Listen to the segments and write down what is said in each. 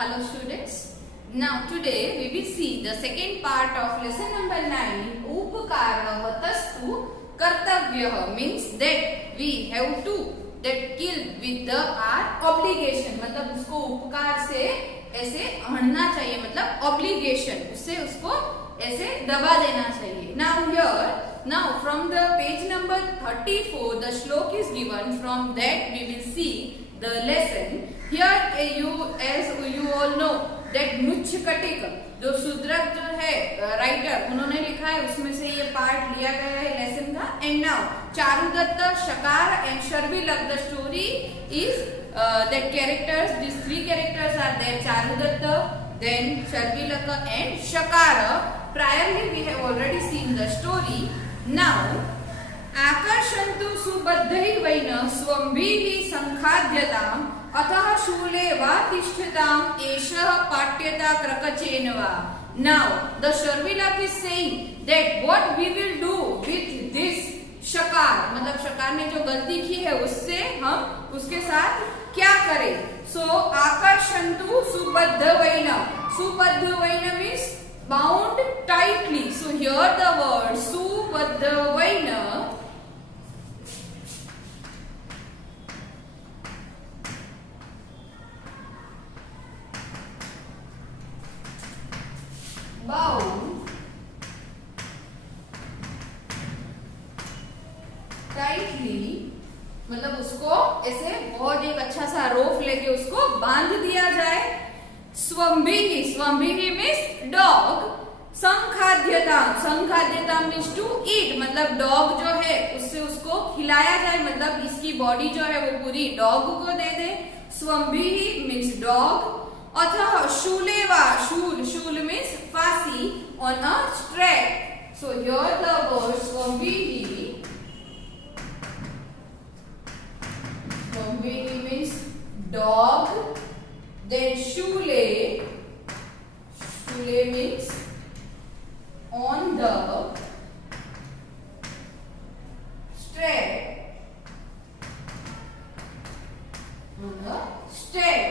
Hello students. Now today we will see the second part of lesson number 9 Upkarah tastu kartavyah means that we have to that kill with the our obligation मतलब उसको उपकार से ऐसे हड़ना चाहिए मतलब obligation उससे उसको ऐसे दबा देना चाहिए. Now from the page number 34 the shlok is given. From that we will see the lesson. Here you all know that मुच्छकटिक जो शूद्रक जो है राइटर उन्होंने लिखा है उसमें से ये पार्ट लिया गया है लेसन का. And now Charudatta, Shakara and Sharvilaka the story is that characters, these three characters are there: Charudatta, then Sharvilaka and Shakara. Priorly we have already seen the story. Now आकर्षन्तु सुबद्धैर्वैन स्वम्भिः संखाद्यताम् अतः शूले वा तिष्ठताम् एषः पाट्यता क्रकचेन वा. Now the Sharvilak is saying that what we will do with this शकार मतलब शकार ने जो गलती की है उससे हम उसके साथ क्या करें. सो आकर्षन्तु सुबद्धवैन, सुबद्धवैन means bound tightly. So here the word सुबद्धवैन bound टाइटली मतलब उसको ऐसे बहुत एक अच्छा सा रोप लेके उसको बांध दिया जाए. स्वम्भिः, स्वम्भिः मीन्स डॉग. संखाद्यता, संखाद्यता मीन्स टू ईट मतलब डॉग जो है उससे उसको खिलाया जाए मतलब इसकी बॉडी जो है वो पूरी डॉग को दे दे. स्वम्भिः मीन्स डॉग. अतः शूलेवा, शूल, शूल मीन्स फांसी on a strap. So here the word स्वम्भिः, स्वम्भिः means dog. Then shule, shule means on the strap, on the strap.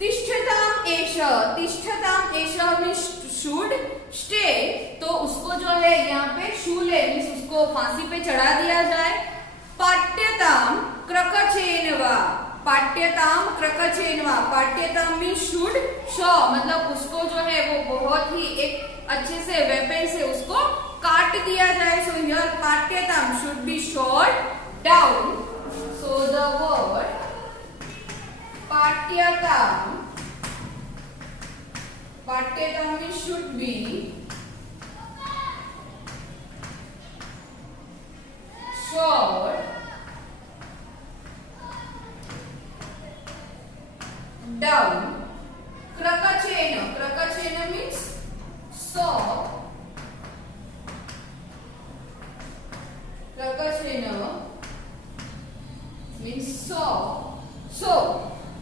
तिष्ठताम एष, तिष्ठताम एष means should stay. तो उसको जो है यहाँ पे शूले means उसको फांसी पे चढ़ा दिया जाए. पाट्यताम क्रकचेनवा, पाट्यताम क्रकचेनवा, पाट्यताम मीन्स शुड शॉ मतलब उसको जो है वो बहुत ही एक अच्छे से वेपन से उसको काट दिया जाए. सो हियर पाट्यताम should be shot down. So the word पाट्यताम, पाट्यताम means should be shot down. Krakachena, Krakachena means saw. Krakachena means saw. So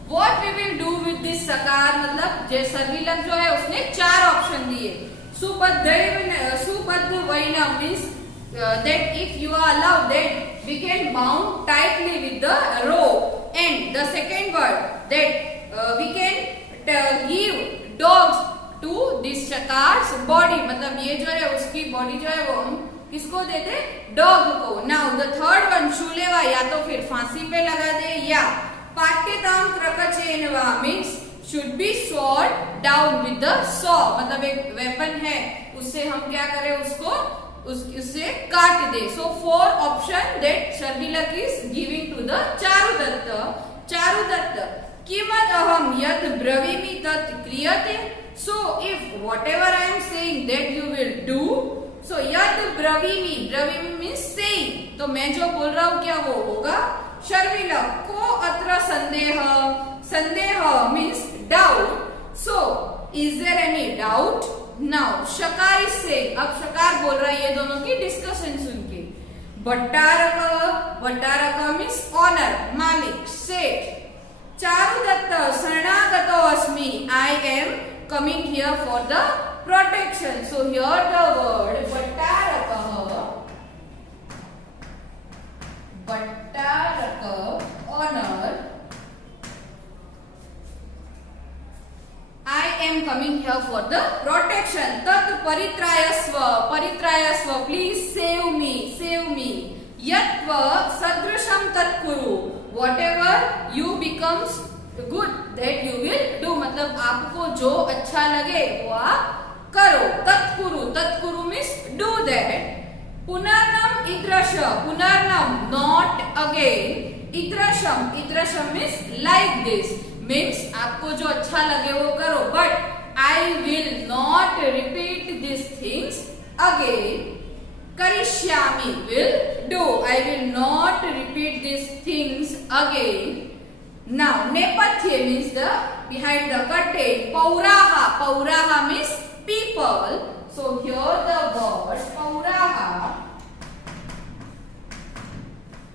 what we will do with this sakar मतलब जैसे सर्विलक जो है उसने चार ऑप्शन दिए. सुबद्धवैन means that if you are allowed that we can bound tightly with the rope. And the second word that we can give dogs to this shakar's body मतलब ये जो है उसकी बॉडी जो है वो हम किसको देते डॉग को. नाउ द थर्ड वन शूलेवा या तो फिर फांसी पे लगा दे या पाट्यताम क्रकचेनवा means should be shot down with the saw मतलब एक वेपन है उससे हम क्या करें उसको उससे काट दे. So four option that Sharvilaka is giving to the Charudatta. Charudatta किमत अहम यत् ब्रवीमि तत् क्रियते. So if whatever I am saying that you will do, so यत् ब्रवीमि, ब्रवीमि means saying, तो मैं जो बोल रहा हूँ क्या वो होगा. शर्विलक को अत्र संदेह, संदेह means doubt. So is there any doubt? Now शकार is saying, अब शकार बोल रहा है ये दोनों की डिस्कशन सुन के. भट्टारक, भट्टारक means ऑनर, मालिक, सेठ. चारुदत्त शरणागतो अस्मि, I am coming here for the protection. So here the word भट्टारकः, Bhattarak honor for the protection. Tat paritrayasva, paritrayasva, please save me, save me. Yatva sadrisham tat kuru, whatever you becomes good that you will do. मतलब आपको जो अच्छा लगे वो आप करो. तत्कुरु, तत्कुरु means do that. पुनर्नम इद्रश, पुनर्नम not again. इद्रशम, इद्रशम means like this, means आपको जो अच्छा लगे वो करो. But I will not repeat these things again. करिष्यामि will do. I will not repeat these things again. Now nepatye means the behind the curtain. Pauraha, pauraha means people. So here the word pauraha,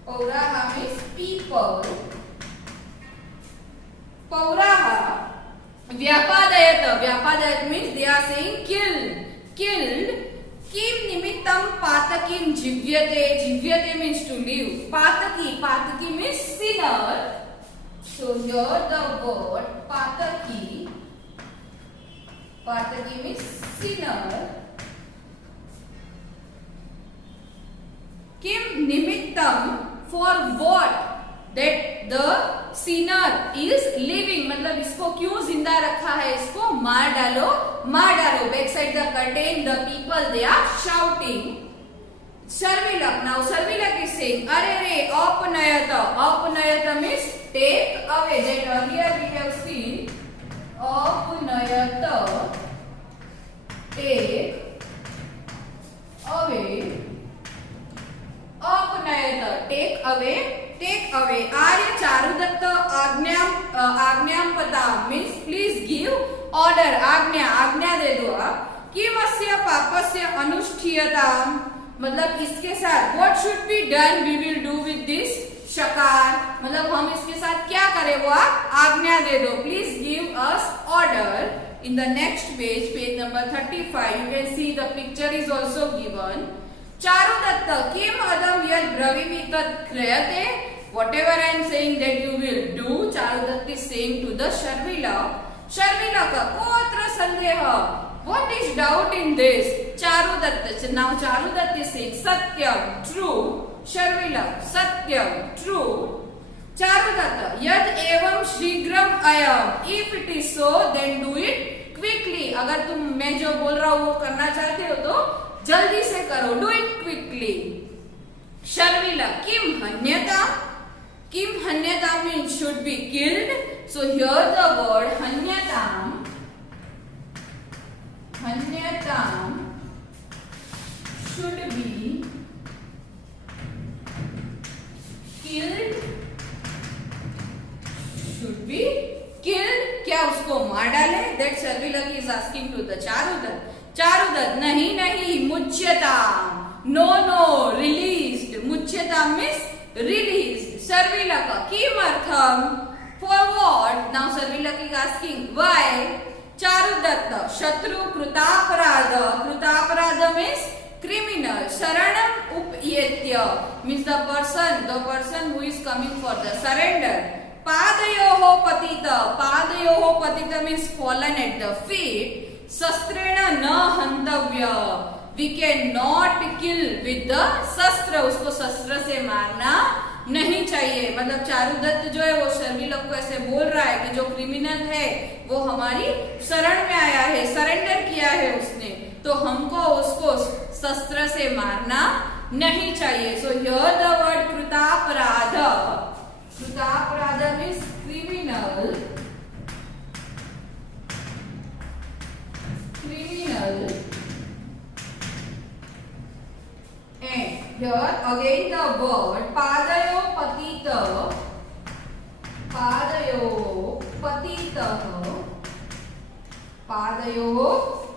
pauraha means people. Pauraha vyapadayat, vyapadayat means they are saying killed, killed. Kim nimittam patakin jivyate, jivyate means to live. Pataki, pataki means sinner. So here the word pataki, pataki means sinner. Kim nimittam, for what that the sinner is living. मतलब इसको क्यों जिंदा रखा है, इसको मार डालो, मार डालो. Back side the curtain, the people they are shouting. Sarvilak, now Sarvilak is saying, Arere, apnayata, apnayata means take away. That earlier we have seen, apnayata, take away, apnayata, take away, take away. Arya Charudatta आज्ञाम पता means please give order. आज्ञा, आज्ञा दे दो आप. किमस्य पापस्य अनुष्ठीयताम, मतलब इसके साथ what should be done we will do with this शकार, मतलब हम इसके साथ क्या करें वो आप आज्ञा दे दो. Please give us order. In the next page, page number 35, you can see the picture is also given. Charudatta, kim adam yad bravimi tat kriyate, whatever I am saying that you will do, Charudatta is saying to the Sharvila. Sharvilaka, kotra sandeha, what is doubt in this? Charudatta, now Charudatta is saying Satyam, true. Sharvila, Satyam, true. Charudatta, yad evam shrigram ayam, if it is so then do it quickly. अगर तुम मैं जो बोल रहा हूँ वो करना चाहते हो तो जल्दी से करो, do it quickly. Sharvila, kim hanyata, kim hanyata means should be killed. So here the word hanyatam, hanyatam should be killed, should be killed. क्या उसको मार डाले? That Sharvilaki is asking to the Charudat. Charudat, नहीं नहीं, मुच्यताम, no no, released. मुच्यताम means released. Sharvilaka, किमर्थम, for what? Now Sharvilaki is asking why. Charudatta, Shatru Krutaparada, Krutaparada means criminal. Sharanam upyetya means the person who is coming for the surrender. Padayoho patita, padayoho patita means fallen at the feet. Sastrena na hantavya, we cannot kill with the शस्त्र, उसको शस्त्र से मारना नहीं चाहिए. मतलब चारुदत्त जो है वो शर्विलक को ऐसे बोल रहा है कि जो क्रिमिनल है वो हमारी शरण में आया है, सरेंडर किया है उसने, तो हमको उसको शस्त्र से मारना नहीं चाहिए. सो हियर द वर्ड कृतापराध, कृतापराध means criminal, criminal. And here again the word padayo patita, padayo patita, padayo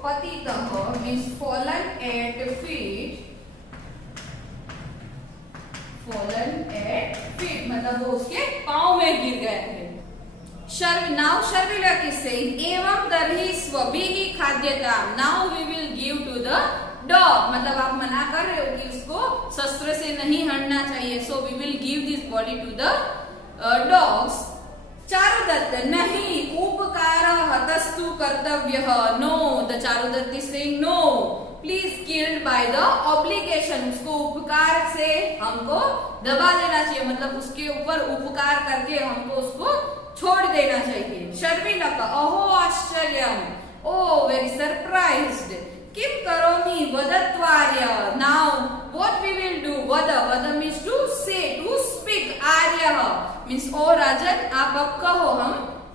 patita means fallen at feet, fallen at feet मतलब वो उसके पाँव में गिर गए थे. Now Sharvilak is saying evam darhi swabihi खाद्यताम, now we will give to the dog. मतलब आप मना कर रहे हो कि उसको शस्त्र से नहीं हड़ना चाहिए, so we will give this body to the dogs. Charudatta, nahi, upkara hatastu kartavyah. No, the Charudatta is saying no. Please killed by the obligation. उसको उपकार से हमको दबा देना चाहिए, मतलब उसके ऊपर उपकार करके हमको उसको छोड़ देना चाहिए. शर्मिलका, अहो आश्चर्यम. Oh, very surprised. किम करोमि वदत्वार्य. Now, what we will do? Vada means to say, to speak. आर्यः means ओ राजन, आप अब कहो हम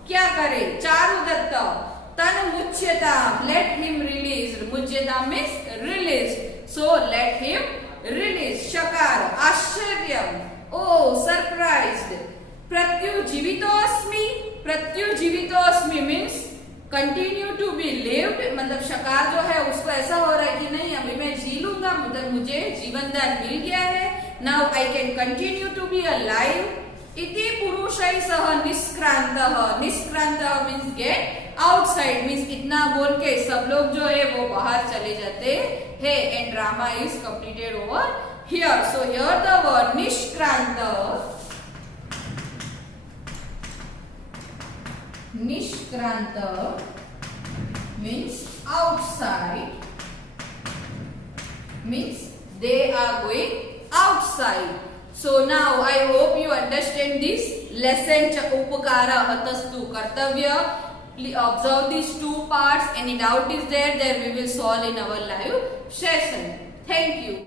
क्या करें. चारुदत्त, तन मुच्यताम, let him release. मुच्यताम means released, so let him release. Shakara, आश्चर्यम, oh surprised. प्रत्युजीवितोऽस्मि. प्रत्युजीवितोऽस्मि means continue to be lived, मतलब शकार जो है उसको ऐसा हो रहा है कि नहीं अभी मैं जी लूंगा, मतलब मुझे जीवन दान मिल गया है. Now I can continue to be alive. इति पुरुषै सह निष्क्रांतः. निष्क्रांतः मीन्स गेट आउटसाइड, मीन्स इतना बोल के सब लोग जो है वो बाहर चले जाते हैं. And drama is completed over here. So here the word निष्क्रांत. Nishkranta means outside, means they are going outside. So now I hope you understand this lesson. Upakara hatastu kartavya. Observe these two parts. Any doubt is there, we will solve in our live session. Thank you.